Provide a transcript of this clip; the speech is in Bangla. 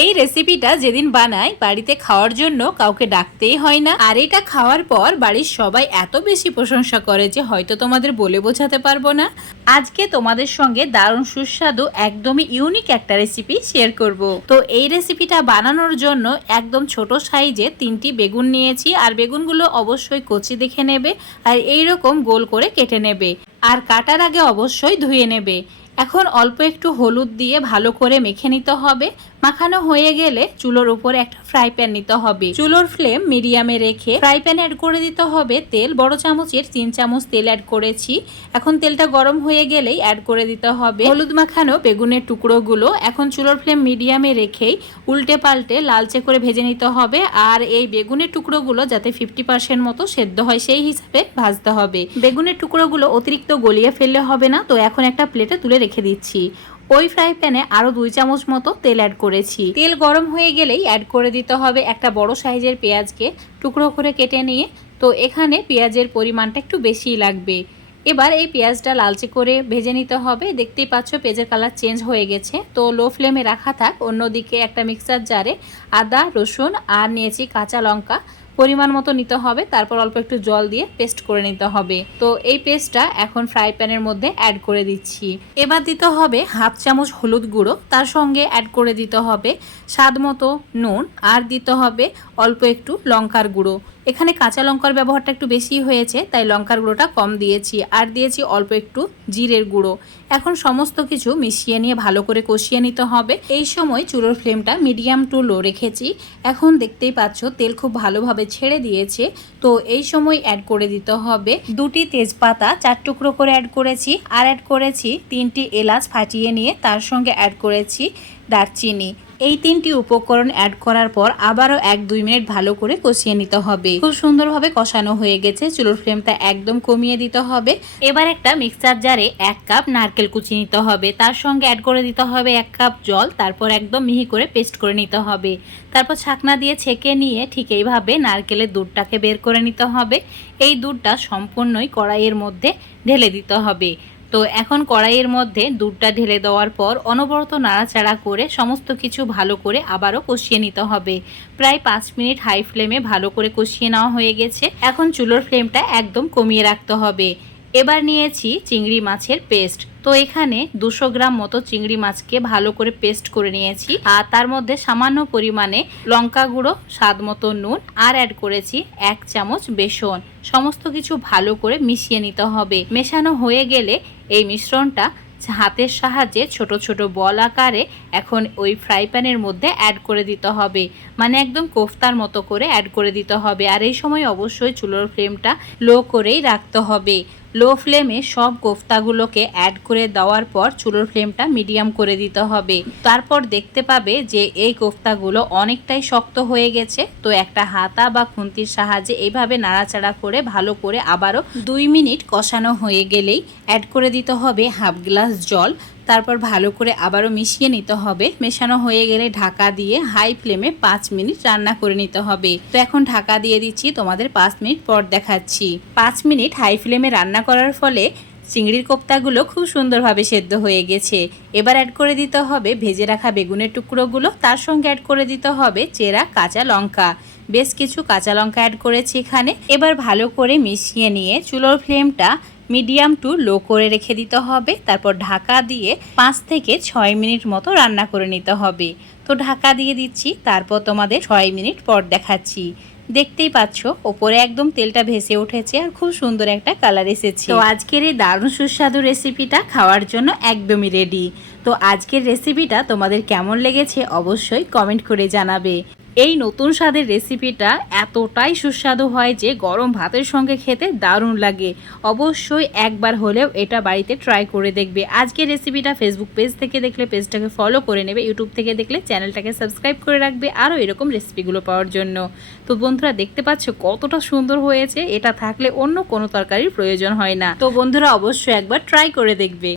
এই রেসিপিটা যেদিন বানাই, বাড়িতে খাওয়ার জন্য কাউকে ডাকতেই হয় না। আর এটা খাওয়ার পর বাড়ির সবাই এত বেশি প্রশংসা করে যে হয়তো তোমাদের বলে বোঝাতে পারব না। আজকে তোমাদের সঙ্গে দারুণ সুস্বাদু, একদমই ইউনিক একটা রেসিপি শেয়ার করব। তো এই রেসিপিটা বানানোর জন্য একদম ছোট সাইজে তিনটি বেগুন নিয়েছি। আর বেগুনগুলো অবশ্যই কচি দেখে নেবে। আর এই রকম গোল করে কেটে নেবে। আর কাটার আগে অবশ্যই ধুয়ে নেবে। এখন অল্প একটু হলুদ দিয়ে ভালো করে মেখে নিতে হবে। মাখানো হয়ে গেলে চুলোর উপরে একটা ফ্রাই প্যান নিতে হবে। চুলোর ফ্লেম মিডিয়ামে রেখে ফ্রাই প্যান অ্যাড করে দিতে হবে। তেল, বড় চামচের তিন চামচ তেল অ্যাড করেছি। এখন তেলটা গরম হয়ে গেলেই অ্যাড করে দিতে হবে। হলুদ মাখানো বেগুনের টুকরোগুলো এখন চুলোর ফ্লেম মিডিয়ামে রেখেই উল্টে পাল্টে লালচে করে ভেজে নিতে হবে। আর এই বেগুনের টুকরোগুলো যাতে ফিফটি পার্সেন্ট মতো সেদ্ধ হয় সেই হিসাবে ভাজতে হবে। বেগুনের টুকরোগুলো অতিরিক্ত গলিয়ে ফেললে হবে না। তো এখন একটা প্লেটে তুলে রেখে দিচ্ছি। ওই ফ্রাই প্যানে আরও দুই চামচ মতো তেল অ্যাড করেছি। তেল গরম হয়ে গেলেই অ্যাড করে দিতে হবে একটা বড় সাইজের পেঁয়াজকে টুকরো করে কেটে নিয়ে। তো এখানে পেঁয়াজের পরিমাণটা একটু বেশিই লাগবে। এবার এই পেঁয়াজটা লালচে করে ভেজে নিতে হবে। দেখতেই পাচ্ছ পেঁয়াজের কালার চেঞ্জ হয়ে গেছে। তো লো ফ্লেমে রাখা থাক। অন্যদিকে একটা মিক্সার জারে আদা, রসুন আর নিয়েছি কাঁচা লঙ্কা। পরিমাণ মতো নিতে হবে, তারপর অল্প একটু জল দিয়ে পেস্ট করে নিতে হবে। তো এই পেস্টটা এখন ফ্রাই প্যানের মধ্যে অ্যাড করে দিচ্ছি। এবার দিতে হবে হাফ চামচ হলুদ গুঁড়ো, তার সঙ্গে অ্যাড করে দিতে হবে স্বাদ মতো নুন, আর দিতে হবে অল্প একটু লঙ্কার গুঁড়ো। এখানে কাঁচা লঙ্কার ব্যবহারটা একটু বেশি হয়েছে, তাই লঙ্কার গুঁড়োটা কম দিয়েছি। আর দিয়েছি অল্প একটু জিরের গুঁড়ো। এখন সমস্ত কিছু মিশিয়ে নিয়ে ভালো করে কষিয়ে নিতে হবে। এই সময় চুলোর ফ্লেমটা মিডিয়াম টু লো রেখেছি। এখন দেখতেই পাচ্ছ, তেল খুব ভালোভাবে ছেড়ে দিয়েছে। তো এই সময় অ্যাড করে দিতে হবে দুটি তেজপাতা, চার টুকরো করে অ্যাড করেছি। আর অ্যাড করেছি তিনটি এলাচ ফাটিয়ে নিয়ে তার সঙ্গে অ্যাড করেছি দারচিনি। এই তিনটি উপকরণ অ্যাড করার পর আবারও এক দুই মিনিট ভালো করে কষিয়ে নিতে হবে। খুব সুন্দরভাবে কষানো হয়ে গেছে, চুলোর ফ্লেমটা একদম কমিয়ে দিতে হবে। এবার একটা মিক্সার জারে এক কাপ নারকেল কুচি নিতে হবে। তার সঙ্গে অ্যাড করে দিতে হবে এক কাপ জল, তারপর একদম মিহি করে পেস্ট করে নিতে হবে। তারপর ছাকনা দিয়ে ছেঁকে নিয়ে ঠিক এইভাবে নারকেলের দুধটাকে বের করে নিতে হবে। এই দুধটা সম্পূর্ণই কড়াইয়ের মধ্যে ঢেলে দিতে হবে। তো এখন কড়াইয়ের মধ্যে দুধটা ঢেলে দেওয়ার পর অনবরত নাড়াচাড়া করে সমস্ত কিছু ভালো করে আবারও কষিয়ে নিতে হবে। প্রায় পাঁচ মিনিট হাই ফ্লেমে ভালো করে কষিয়ে নেওয়া হয়ে গেছে। এখন চুলোর ফ্লেমটা একদম কমিয়ে রাখতে হবে। এবার নিয়েছি চিংড়ি মাছের পেস্ট। তো এখানে দুশো গ্রাম মতো চিংড়ি মাছকে ভালো করে পেস্ট করে নিয়েছি। আর তার মধ্যে সামান্য পরিমাণে লঙ্কা গুঁড়ো, স্বাদ মতো নুন, আর অ্যাড করেছি এক চামচ বেসন। সমস্ত কিছু ভালো করে মিশিয়ে নিতে হবে। মেশানো হয়ে গেলে এই মিশ্রণটা হাতের সাহায্যে ছোট ছোট বল আকারে এখন ওই ফ্রাই প্যানের মধ্যে অ্যাড করে দিতে হবে। মানে একদম কোফতার মতো করে অ্যাড করে দিতে হবে। আর এই সময় অবশ্যই চুলোর ফ্লেমটা লো করেই রাখতে হবে। লো ফ্লেমে সব কোফতাগুলোকে অ্যাড করে দেওয়ার পর চুলোর ফ্লেমটা মিডিয়াম করে দিতে হবে। তারপর দেখতে পাবে যে এই কোফতাগুলো অনেকটাই শক্ত হয়ে গেছে। তো একটা হাতা বা খুন্তির সাহায্যে এইভাবে নাড়াচাড়া করে ভালো করে আবারও দুই মিনিট কষানো হয়ে গেলেই অ্যাড করে দিতে হবে হাফ গ্লাস জল। তারপর ভালো করে আবারও মিশিয়ে নিতে হবে। মেশানো হয়ে গেলে ঢাকা দিয়ে হাই ফ্লেমে পাঁচ মিনিট রান্না করে নিতে হবে। তো এখন ঢাকা দিয়ে দিচ্ছি তোমাদের পাঁচ মিনিট পর দেখাচ্ছি। পাঁচ মিনিট হাই ফ্লেমে রান্না করার ফলে চিংড়ির কোপ্তাগুলো খুব সুন্দরভাবে সেদ্ধ হয়ে গেছে। এবার অ্যাড করে দিতে হবে ভেজে রাখা বেগুনের টুকরোগুলো। তার সঙ্গে অ্যাড করে দিতে হবে চেরা কাঁচা লঙ্কা। বেশ কিছু কাঁচা লঙ্কা অ্যাড করেছি এখানে। এবার ভালো করে মিশিয়ে নিয়ে চুলোর ফ্লেমটা মিডিয়াম টু লো করে রেখে দিতে হবে। তারপর ঢাকা দিয়ে পাঁচ থেকে ছয় মিনিট মতো রান্না করে নিতে হবে। তো ঢাকা দিয়ে দিচ্ছি, তারপর তোমাদের ছয় মিনিট পর দেখাচ্ছি। দেখতেই পাচ্ছ, ওপরে একদম তেলটা ভেসে উঠেছে আর খুব সুন্দর একটা কালার এসেছে। তো আজকের এই দারুণ সুস্বাদু রেসিপিটা খাওয়ার জন্য একদমই রেডি তো আজকের রেসিপিটা তোমাদের কেমন লেগেছে অবশ্যই কমেন্ট করে জানাবে। এই নতুন স্বাদের রেসিপিটা এতটাই সুস্বাদু হয় যে গরম ভাতের সঙ্গে খেতে দারুণ লাগে। অবশ্যই একবার হলেও এটা বাড়িতে ট্রাই করে দেখবে। আজকের রেসিপিটা ফেসবুক পেজ থেকে দেখলে পেজটাকে ফলো করে নেবে ইউটিউব থেকে দেখলে চ্যানেলটাকে সাবস্ক্রাইব করে রাখবে আরও এরকম রেসিপিগুলো পাওয়ার জন্য। তো বন্ধুরা, দেখতে পাচ্ছ কতটা সুন্দর হয়েছে, এটা থাকলে অন্য কোনো তরকারির প্রয়োজন হয় না। তো বন্ধুরা, অবশ্যই একবার ট্রাই করে দেখবে।